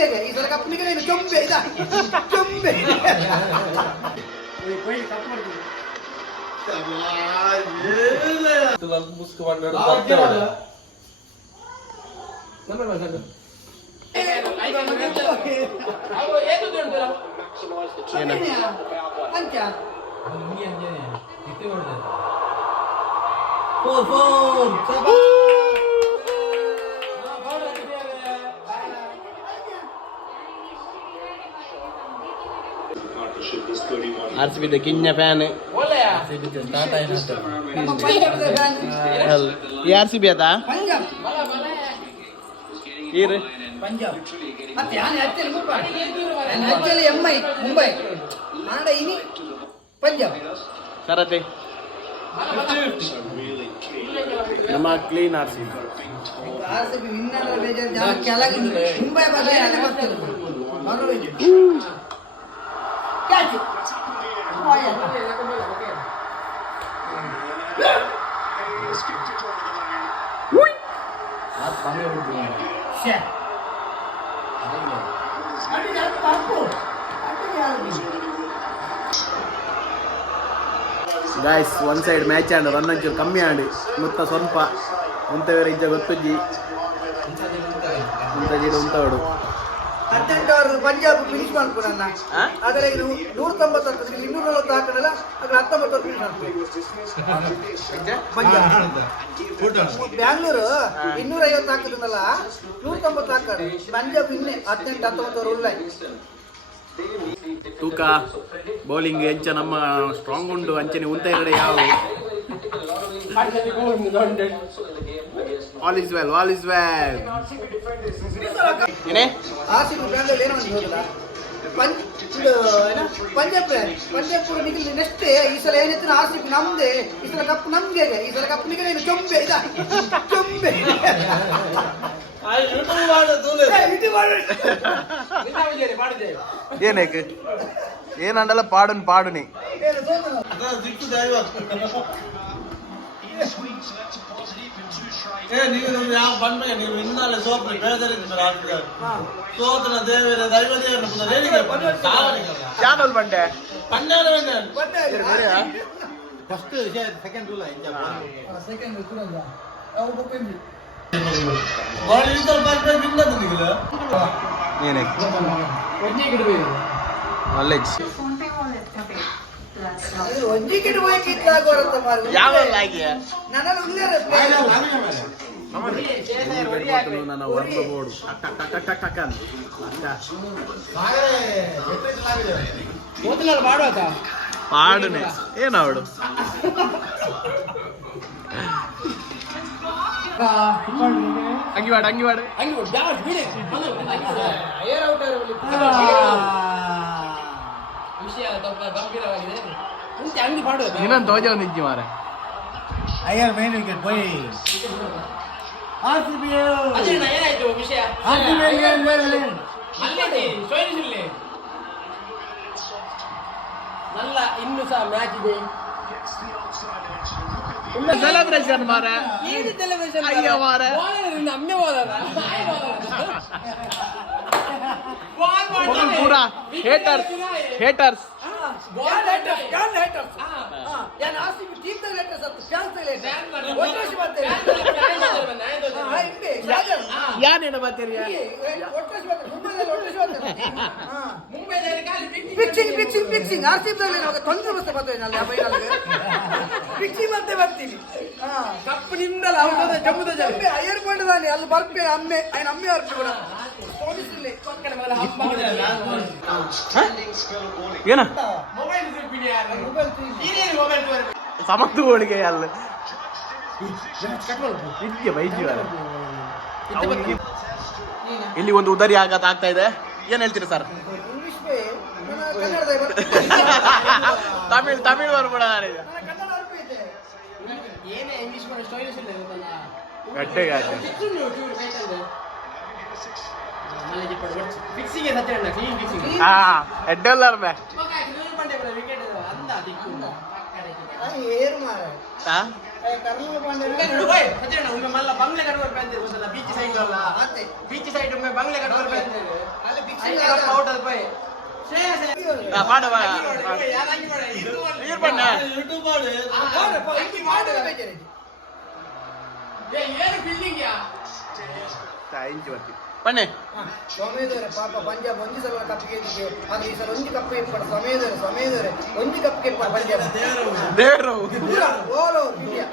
ನಮ್ಗೆ ಈ ಸಲ ಕಪ್ ನಿಗರೇನು ಚೊಂಬೆ ಇದ ಚೊಂಬೆ RCB ಕಿಂಗ್ನ ಫ್ಯಾನ್ RCB ಅದಾ ಈರು ಪಂಜಾಬ್ ಮತ್ತೆ ಯಾನೆ ಹಚ್ಚಲಿ MI ಮುಂಬೈ ನಾಡ ಇನಿ ಪಂಜಾಬ್ ಸರತೆ ನಮ್ಮ ಕ್ಲೀನ್ RCB ವಿನ್ನರ್ ಬೇಜಾರು ಜನ ಕೆಳಗೆ ಮುಂಬೈ ಬಗ್ಗೆ ಯಾನೆ ಬರ್ತಾರೆ ಮರುವೆ catch guys one side match and run ಅಂಚೂರು ಕಮ್ಮಿ ಆಂಡ್ ಮುತ್ತ ಸ್ವಲ್ಪ ಉಂತವೇರೆ ಇಜ್ಜ ಗೊತ್ತುಜ್ಜಿ ಉಂತವಾಡು 18 ಓವರ್ ಪಂಜಾಬ್ ಫಿನಿಶ್ ಮಾಡ್ಕೊಡಣ್ಣ ಆದರೆ ಇದು 190 240 ಹಾಕಲ್ಲ ಅದ್ರ 19 ಓವರ್ ಫಿನಿಶ್ ಮಾಡ್ತಾರೆ ಪಂಜಾಬ್ ಬ್ಯಾಂಗ್ಳೂರು 250 ಹಾಕಿದ್ರಲ್ಲ 190 ಹಾಕ್ತಾರೆ ಪಂಜಾಬ್ ಇನ್ನೇ 18 19 ಓವರ್ ಉಳ್ಳ ತೂಕ ಬೌಲಿಂಗ್ ಎಂಚ ನಮ್ಮ ಸ್ಟ್ರಾಂಗ್ ಉಂಡು ಅಂಚನೆ ಉಂತ ಕಡೆ ಯಾವ ಆಲ್ ಇಸ್ ವೆಲ್ ಏನೇ RCB ಬ್ಯಾಂಗ್ಳೂರ್ ಏನೋ ಒಂದು ಹೋಗಲ್ಲ ಪಂಜಾಬ್ ಪೂರ ನಿಗಲಿ ನೆಕ್ಸ್ಟ್ ಈ ಸಲ ಏನಿತ್ತು RCB ನಮ್ದೇ ಈ ಸಲ ಕಪ್ ನಮ್ಗೆ ಈ ಸಲ ಕಪ್ ನಿಗರೇನು ಚೊಂಬೆ ಇದ ಚೊಂಬೆ ಏನಕ್ಕೆ ಏನಂಡಲ್ಲ ಪಾಡುನಿ ನೀವು ಇನ್ನಲ್ಲ ಸೋಪ್ರಿ ಬೇರೆ ಸೋತನ ದೇವರ ದೈವ ದೇವರ ಚಾನಲ್ ಬಂಡೆ ಫಸ್ಟ್ ಸೆಕೆಂಡ್ ರೂಲ್ ನಾಲೆಡ್ಜ್ ಒಂಜಿಕಿಟ್ಟು ಹೋಯ್ಕಿತ್ತು ಆಗೋರಂತ ಮಾರು ಯಾವ ಆಗಿ ನನ್ನಲ್ಲಿ ಉಳ್ಳಾರೆ ನನ್ನ ವರ್ಗ ಬೋರ್ಡು ಟಕ್ ಪಾಡುನೆ ಏನವಡು ಅಂಗಿವಾಡು ಇನ್ನೊಂದು ತೋಜ ಒಂದು ಇಜ್ಜಿ ಮಾರ ಅಯ್ಯರ್ ಮೇನ್ ವಿಕೆಟ್ ಪೋಯಿ ನಲ್ಲ ಇನ್ನು ಸಹ ಮ್ಯಾಚ್ ಇದೆ ಸೆಲೆಬ್ರೇಷನ್ ಮಾರ ಏನು ಸೆಲೆಬ್ರೇಷನ್ ಅಯ್ಯ ಮಾರ ಅಮ್ಮೆ ಹೋದ ಪೂರಾ ಹೇಟರ್ಸ್ ಯಾನೇನು ಬರ್ತೀರಿ ಫಿಕ್ಸಿಂಗ್ RCB ತೊಂದರೆ ಬಸ್ತೆ ಬರ್ತೇನೆ ಫಿಕ್ಸಿಂಗ್ ಮತ್ತೆ ಬರ್ತೀನಿ ಕಪ್ಪಿನಿಂದಲ್ಲ ಜಮ್ಮುದ ಜಮ್ಮೆ ಅಯ್ಯರ್ಕೊಂಡದಾನೆ ಅಲ್ಲಿ ಬರ್ಪೆ ಅಮ್ಮೆ ఆయన ಅಮ್ಮೆ ಬರ್ಪೆ ಕೂಡ ಏನ ಸಮತ್ತು ಹೋಳಿಗೆ ಅಲ್ಲ ಇಲ್ಲಿ ಒಂದು ಉದರಿ ಆಗ್ತಾ ಇದೆ ಏನ್ ಹೇಳ್ತೀರಿ ಸರ್ ತಮಿಳ್ ಬರ್ಬೇಡ ಗಡ್ಡೆಗೆ ಎಡ್ಡೆಲ್ಲ ಏರು ಮಾರ ಮಲ್ಲ ಬಂಗ್ಲೆ ಕಟ್ಬರ್ ಬಂದಿಲ್ಲ ಬೀಚ್ ಸೈಡ್ ಅಲ್ಲ ಬೀಚ್ ಸೈಡ್ ಒಮ್ಮೆ ಬಂಗ್ಲೆ ಕಟ್ಬರ್ ಔಟ್ ಅದು ಪೈ ಪನ್ನೆ ಸಮಯದವರೆ ಪಾಪ ಪಂಜಾಬ್ ಒಂದು ಸಲ ಕಪ್ಪಿಗೆ ಇದ್ದಿಗೆ ಆದ್ರೆ ಈ ಸಲ ಒಂದು ಕಪ್ಪು ಇಪ್ಪಡು ಸಮಯದವರೆ ಒಂದು ಕಪ್ಪಿಗೆ ಇಪ್ಪಡು ಪಂಜಾಬ್ ದೇವ್ರು ಪೂರ all over India.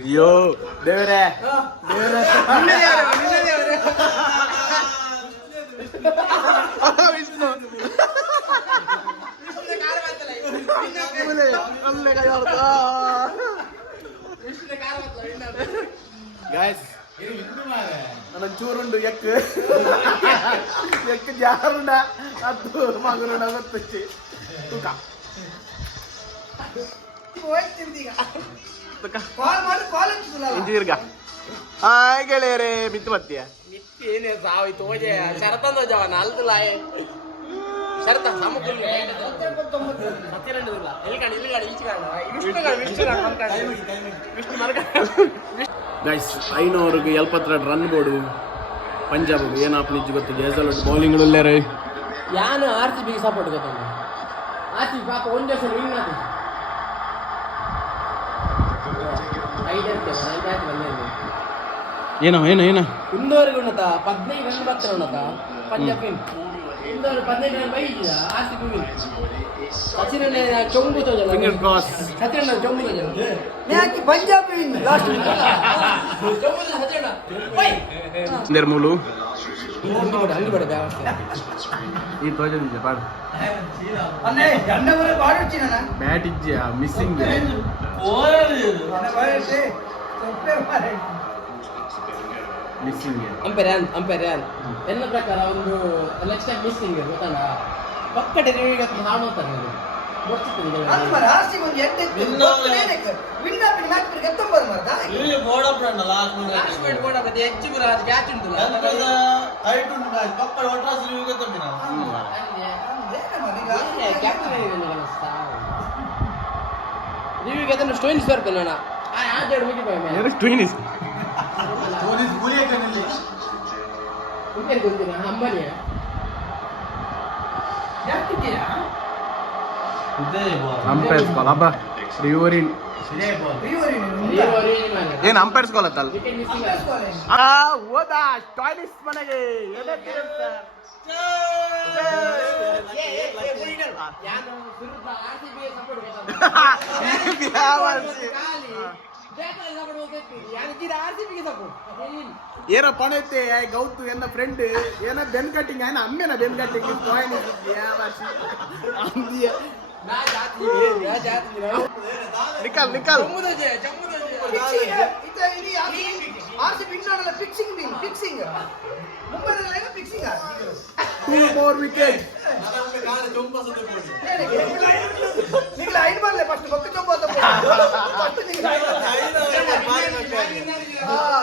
ಅಯ್ಯೋ ದೇವರೇ ದೇವರೇ ವಿಷ್ಣು ಗಾಯ್ಸ್ ನನ್ನ ಚೂರುಂಡು ಎಕ್ ಜಾರುಂಡ ಅದು ಮಗರುಂಡ ಗೊತ್ತಚ್ಚಿ ತೂಕ ಹೋಗ್ತಿರ್ತೀಗ ಕಾಲ್ ಮಾಡಿ ಕಾಲ್ ಹಚ್ಚಿಲ್ಲ ಇಂಜಿನಿಯರ್ಗ ಹಾಯ್ ಗೆಳೆಯರೇ ಮಿತ್ತು ಬತ್ತೀಯ ಏನೇ ಸಾವಿ ತೋಜೆ ಶರತಂದ ಜವನ ಅಲ್ದುಲಾಯ್ ಶರತ ಸಮಕುಲ್ ಸತ್ತಿರಂಡುದಿಲ್ಲ ಎಲ್ಲಿ ಈಚೆ ವಿಷ್ಣು ಮರ್ಗ ಗೈಸ್ ಐನೂರಿಗೆ 72 ರನ್ ಬೋರ್ಡು ಪಂಜಾಬ್ ಏನಪ್ಪ ನಿಜ ಗೊತ್ತಿದೆ ಹೆಸರು ಬೌಲಿಂಗ್ ಒಳ್ಳೆಯರು ಯಾನು ಆರ್ ಸಿ ಬಿಗೆ ಸಪೋರ್ಟ್ ಗೊತ್ತಲ್ಲ ಆರ್ ಸಿ ಪಾಪ ಒಂದೇ ಸಲ ವಿನ್ ಆದ ಏನೋ ಏನೋ ಏನೋ ಇಂದೋರಿಗೆ ಉನ್ನತ 15 ರನ್ ಬರ್ತಾರೆ ಉನ್ನತ ಪಂಜಾಬ್ ವಿನ್ ಇಂದೋರು 15 ರನ್ ಬೈದಿದ R C B win Sachin ಚೊಂಬು ತೋಜಲ್ಲ ಫಿಂಗರ್ ಕ್ರಾಸ್ ಸಚಿನ್ ಚೊಂಬು ತೋಜಲ್ಲ ಯಾಕೆ ಪಂಜಾಬ್ ವಿನ್ ಲಾಸ್ಟ್ ಚೊಂಬು ಸಚಿನ್ ಬೈ ಇಂದರ್ ಮೂಲು ಹಂಗೆ ಬೇಡ ಈ ತೋಜನಿದ್ದೆ ಪಾಡು ಅನ್ನೇ ಗಂಡವರ ಬಾಡುಚ್ಚಿ ನನ್ನ ಬ್ಯಾಟ್ ಇಜ್ಜಿ ಮಿಸ್ಸಿಂಗ್ ಮಿಸ್ಸಿಂಗ್ ಅಂಪೈರ್ ಎನ್ನ ಪ್ರಕಾರ ಒಂದು ನೆಕ್ಸ್ಟ್ ಟೈಮ್ ಮಿಸ್ಸಿಂಗ್ ಗೊತ್ತಲ್ಲ ಪಕ್ಕಡೆ ರಿವ್ಯೂಗೆ ಹಾಡುತ್ತಾರೆ ಅಂದ್ಮರ ಆರ್ಸಿ ಒಂದು ಎಂಟು ವಿನ್ ಆಪಿನ ಮ್ಯಾಚ್ ಬಿಟ್ಟು ಎತ್ತೊಂಬರು ಮರದ ಇಲ್ಲಿ ಬೋರ್ಡ್ ಅಪ್ ರನ್ನ ಲಾಸ್ಟ್ ಮಿನಿಟ್ ಬೋರ್ಡ್ ಆಗುತ್ತೆ ಹೆಚ್ಚು ಬರ ಕ್ಯಾಚ್ ಉಂಟಲ್ಲ ಹೈಟ್ ಉಂಟು ಗಾಯ್ಸ್ ಪಕ್ಕ ಒಟ್ರಾಸ್ ರಿವ್ಯೂಗೆ ತಮ್ಮಿನ ರಿವ್ಯೂಗೆ ಅದನ್ನು ಸ್ಟೋನ್ಸ್ ಬರ್ತಲ್ಲ ಅಣ್ಣ ಆಜಾಡು ಮುಗಿ ಬೈ ಟ್ವಿನಿಸ್ ಪೊಲೀಸ್ ಗುಳಿಯ ಕಣ್ಣಲ್ಲಿ ಉಂಟೇನು ಗೊತ್ತಿನ ಅಂಬಾನಿಯ ಯಾಕಿದ್ದೀರಾ ಇದೇ ಬಾಲ್ ಅಂಪೈರ್ಸ್ ಕಾಲ್ ಅಬ್ಬ ರಿವರಿನ್ ಇದೇ ಬಾಲ್ ಏನು ಅಂಪೈರ್ಸ್ ಕಾಲ್ ಅತ್ತಲ್ಲ ವಿಕೆಟ್ ಮಿಸ್ಸಿಂಗ್ ಹೋದ ಟಾಯ್ಲೆಟ್ಸ್ ಮನೆಗೆ ಯಾನು ವಿರುದ್ಧ ಆರ್ಸಿಬಿಗೆ ಸಪೋರ್ಟ್ ಏನೋ ಪಣ ಐತೆ ಗೌತು ಎನ್ನ ಫ್ರೆಂಡ್ ಏನೋ ಬೆನ್ ಕಟ್ಟಿಂಗ್ ಏನ ಅಮ್ಮೆನ ಬೆನ್ ಕಟ್ಟಿಂಗ್ ನಿಕಲ್ ನಿಕಲ್ ಆರ್ಸಿ ಬಿನ್ನೋಡಲ್ಲ ಫಿಕ್ಸಿಂಗ್ ಫಿಕ್ಸಿಂಗ್ ಮುಂಬೈನಲ್ಲಿ ಫಿಕ್ಸಿಂಗ್ 2 more wickets നിങ്ങൾ അതിന് പറഞ്ഞേ ഫസ്റ്റ് പൊക്കി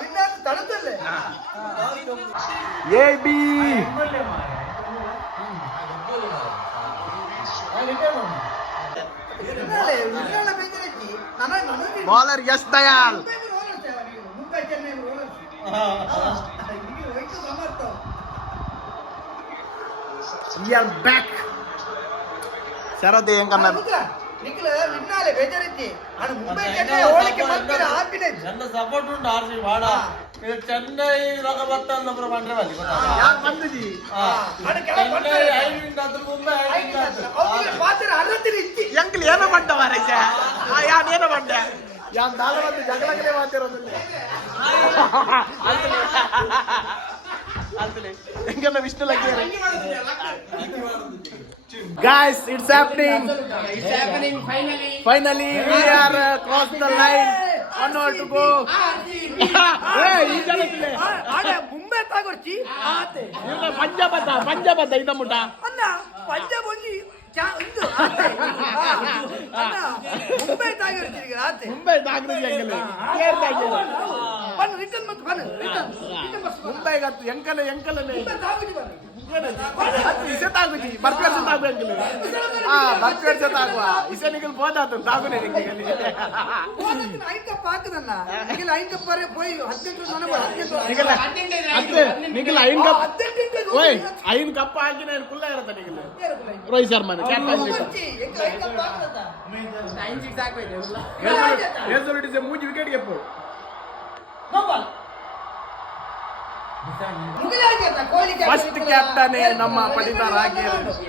വിന്നത്ത് തണുത്തല്ലേ AB bowler Yash Dayal Mumbai Chennai we are back ಶರದೆ ಏನ್ ಕನ್ನ ನಿಖಿಲ ನಿನ್ನಾಲೆ ಬೇಜಾರಿದ್ದಿ ನಾನು ಮುಂಬೈ ಚೆನ್ನೈ ಹೋಲಿಕೆ ಮಾಡ್ತಾರೆ ಆಪಿನೇ ನನ್ನ ಸಪೋರ್ಟ್ ಉಂಟು ಆರ್ಸಿ ಬಾಡ ಇದು ಚೆನ್ನೈ ರೋಗ ಬರ್ತಲ್ಲ ಬ್ರೋ ಬಂದ್ರೆ ಬಲ್ಲಿ ಯಾಕೆ ಬಂದಿದಿ ಚೆನ್ನೈ ಐವಿಂಗ್ ಅದ್ರ ಮುಂದೆ ಐವಿಂಗ್ ಅದ್ರ ಪಾತ್ರ ಅರತ್ತಿನ ಇತ್ತಿ ಎಂಕಲ್ ಏನೋ ಬಂದ ಮಾರೈಸ ಯಾನ್ ಏನೋ ಬಂದ ಯಾನ್ ದಾಲ ಬಂದು ಜಗಳಗಲೇ ಮಾತಿರೋದಿಲ್ಲ ಅಂತಲೇ ಹೆಂಗನ್ನ Vishnu ಲಗ್ಗಿ guys it's happening finally we are cross the line 1 hour to go Mumbai ತಾಗೊರ್ಚಿ ಆತೆ ಪಂಜಾಬ್ ಅದ ಇದಮ್ಮುಟ ಅನ್ನ ಪಂಜಾಬ್ ಒಂಜಿ ಇದು ಮುಂಬೈ ತಾಗೊರ್ಚಿ ಆತೆ ಮುಂಬೈ ತಾಗ್ರಜಿ ಹಂಗಲ್ಲ ಬನ್ನಿ ರಿಟರ್ನ್ ಮತ್ತೆ ಬನ್ನಿ ರಿಟರ್ನ್ ಬಸ್ ಮುಂಬೈಗೆ ಹತ್ತು ಎಂಕಲನೇ ತಾಗುದಿ ಬನ್ನಿ ಇಸೆತಾಗುದಿ ಬರ್ಪೇರ್ ಸೆತಾಗು ಎಂಕಲ್ ಬರ್ಪೇರ್ ಸೆತಾಗುವ ಇಸೆನಿಗಲ್ ಬೋದಾತು ತಾಗುನೆ ನಿಂಗೆ ಹೋದಕ್ಕೆ ಐಕಪ್ಪ ಹಾಕದಲ್ಲ ನಿಗಲ ಐಕಪ್ಪ ಬರೆ போய் 18 ನನಗೆ 18 ನಿಗಲ ಐನ್ ಕಪ್ ಓಯ್ ಐನ್ ಕಪ್ ಹಾಕಿ ನಾನು ಕುಲ್ಲ ಇರತ್ತ ನಿಗಲ ರೋಹಿತ್ ಶರ್ಮಾ ಕ್ಯಾಪ್ಟನ್ಶಿಪ್ ಐಕಪ್ಪ ಹಾಕದ 96 ಆಗ್ಬೇಕು ರೆಸಲ್ಟ್ ಮೂಜಿ ವಿಕೆಟ್ ಗೆಪ್ಪು ನೋಬಲ್ ಫಸ್ಟ್ ಕ್ಯಾಪ್ಟನ್ ನಮ್ಮ ಪಡಿದಾರ ಆಗಿ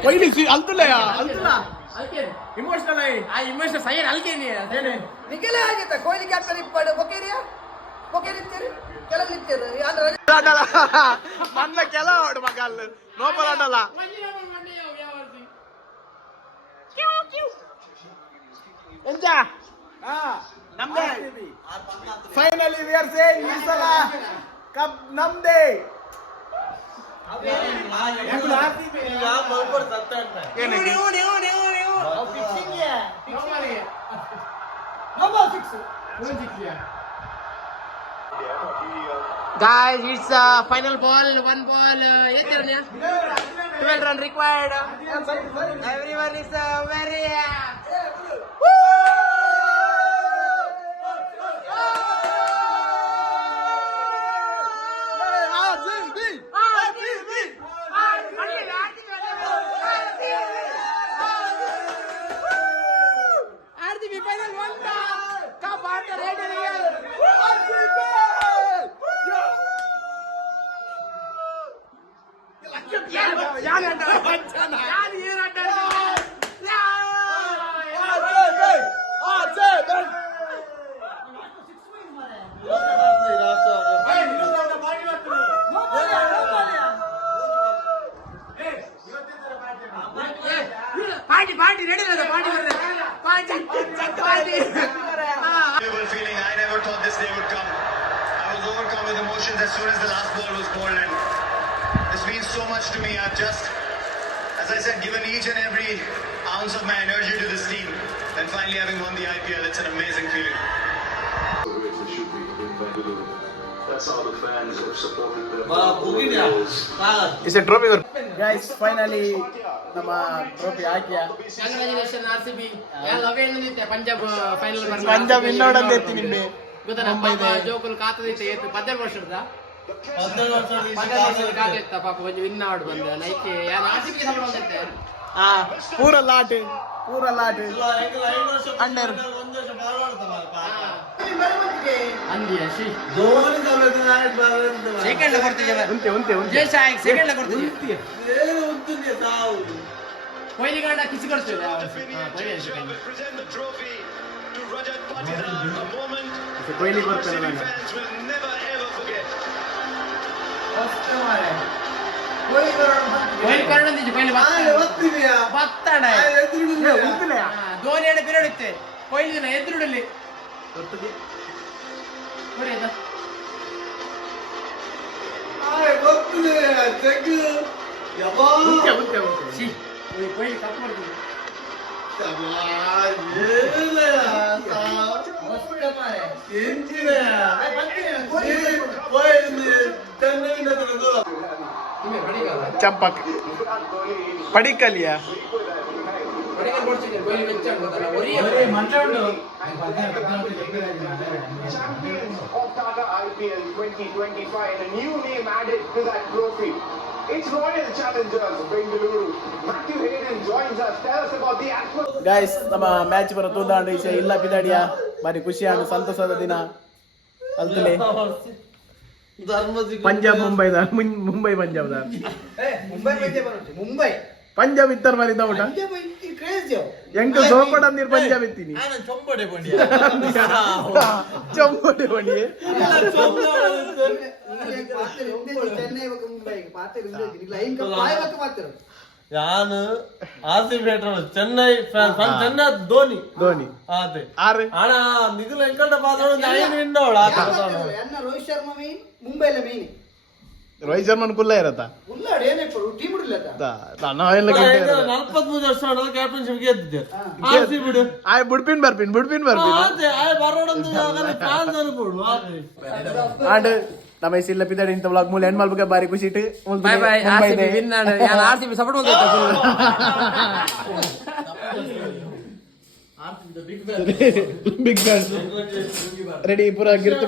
ಕೊಹ್ಲಿ ಅಲ್ತುಲಯ ಅಲ್ತುಲ ಇಮೋಷನಲ್ ಆಗಿ ಆ ಇಮೋಷನ್ ಸೈನ್ ಅಲ್ಕೇನಿ ಏನೇ ನಿಗಲೇ ಆಗಿತ್ತ ಕೊಹ್ಲಿ ಕ್ಯಾಪ್ಟನ್ ಇಪ್ಪಡು ಬೊಕೇರಿತ್ತೀರಿ ಕೆಳಗೆ ನಿಂತಿರು ಯಾರು ಆಡಲ್ಲ ಮನ್ಲ ಕೆಲ ಆಡು ಮಗಲ್ ನೋಬಲ್ ಆಡಲ್ಲ ಎಂಜ ನಮ್ದೇ ಫೈನಲಿ ವಿ ಆರ್ ಸೇಯಿಂಗ್ ಈ ಸಲ ಕಪ್ ನಮ್ದೇ ಏನಕ್ಕೆ Guys, it's final ball, one ball. 12 run required. Everyone is very. RCB final won the cup after 8 years. Party, ready? Party. Feeling I never thought this day would come. I was overcome with emotions as soon as the last ball was bowled, and this means so much to me. I've just, as I said, given each and every ounce of my energy to this team, and finally having won the IPL, it's an amazing feeling. That's how the fans have supported them. It's a trophy. Guys, finally ನಮ್ಮ trophy ಹಾಕಿಯ Congratulations RCB. Love ಏನಂದಿತ್ತೆ Punjab final Punjab ಇನ್ನೋಡಂತ ಎತ್ತಿ ನಿಂಬೆ ಗೊತ್ತಾ ಪಾಪ ಜೋಕುಲ್ ಕಾತದಿತ್ತೆ ಏತು 12 ವರ್ಷದ ಕಾತಿತ್ತ ಪಾಪ ಒಂದು ವಿನ್ ಆಡ್ ಬಂದ ನೈಕೆ ಯಾರು RCB ಸಪೋರ್ಟ್ ಮಾಡ್ತಿದ್ದೆ ಪೂರ ಲಾಟ್ ಅಂಡರ್ ಅಂದಿಯ ಶಿ ಸೆಕೆಂಡ್ ಕೊಡ್ತಿದ್ದೆ ಉಂಟೆ ಜೇಶ ಸೆಕೆಂಡ್ ಕೊಡ್ತಿದ್ದೆ ಕೊಹ್ಲಿ ಗಂಡ ಕಿಸಿ ಕೊಡ್ತಿದ್ದೆ Present the trophy to Rajat Patidar, a moment Kohli ಬರ್ತಾನೆ ನಾನು fans will never ever forget. Kohli ಕರ್ಣಂದಿದ್ದು ಕೊಹ್ಲಿ ಬತ್ತಾಡ ಧೋನಿ ಪೀರಿಯಡ್ ಇತ್ತೆ ಕೊಹ್ಲಿ ದಿನ ಎದುರುಡಲಿ ನೋಡಿ ಅದ ಸಿ ಕೊಹ್ಲಿ ಕಪ್ ಮಾಡ್ತಿದ್ದೆ ಚಂಪಕ್ ಪಡಿಕಲಿಯ ಕೊಹ್ಲಿ ವೆಚ್ಚ of Tata IPL 2025 and a new name added to that trophy. It's Royal Challengers Bengaluru. Matthew Hayden joins us. Tell us about the atmosphere. Guys ನಮ್ಮ match ಬರೋ ತೂದಾಂಡು ಈಚೆ ಇಲ್ಲ ಪಿದಾಡಿಯ ಬಾರಿ ಖುಷಿ ಆಂಡು ಸಂತೋಷದ ದಿನ ಅಲ್ತಲೆ ಪಂಜಾಬ್ ಮುಂಬೈ ಪಂಜಾಬ್ದ ಮುಂಬೈ ಪಂಜಾಬ್ ಇತ್ತರ ಮರಿದ ಊಟ ಎಂಕ ಸೋಪಡ ನೀರು ಪಂಜಾಬ್ ಇತ್ತೀನಿ ಚೊಂಬಡೆ ಬಂಡಿ ನಾನು RCB ಚೆನ್ನೈ ಚೆನ್ನೈ ಧೋನಿ ಅದೇ ಆರು ಆಣ ನಿಗುಲ ಎಂಕಲ್ಟ ಪಾತ್ರ ಐನು ಇಂಡೋಳ ರೋಹಿತ್ ಶರ್ಮಾ ಮೀನ್ ಮುಂಬೈಲ ಮೀನ್ ರೋಹಿತ್ ಶರ್ಮನ್ ಕುಲ್ಲ ಇರತ್ತ ಉಳ್ಳಾಡಿ ಏನೇ ಟೀಮ್ ಇಡ್ಲತ್ತ ನಾವೆಲ್ಲ 43 ವರ್ಷ ಕ್ಯಾಪ್ಟನ್ಶಿಪ್ ಗೆದ್ದಿದ್ದೆ ಆರ್ ಸಿ ಬಿಡು ಆಯ್ ಬುಡ್ಪಿನ್ ಬರ್ಪಿನ್ ಅದೇ ಆಯ್ ಬರೋಡೊಂದು ಜಾಗದಲ್ಲಿ ಫ್ಯಾನ್ಸ್ ಅನ್ಕೊಡು ಆಂಡ್ ನಮ್ಮ ಇಸಿಲ್ಲ ಪಿದಾಡಿ ಇಂತ ವ್ಲಾಗ್ ಮೂಲ ಹೆಣ್ ಮಲ್ಬಕ ಬಾರಿ ಖುಷಿ ಇಟ್ಟು ಬೈ ಬೈ ಆರ್ಸಿಬಿ ವಿನ್ ನಾನು ಆರ್ಸಿಬಿ ಸಪೋರ್ಟ್ ಮಾಡ್ತಾ ಬಿಗ್ ರೆಡಿ ಪೂರ ಗಿರ್ತು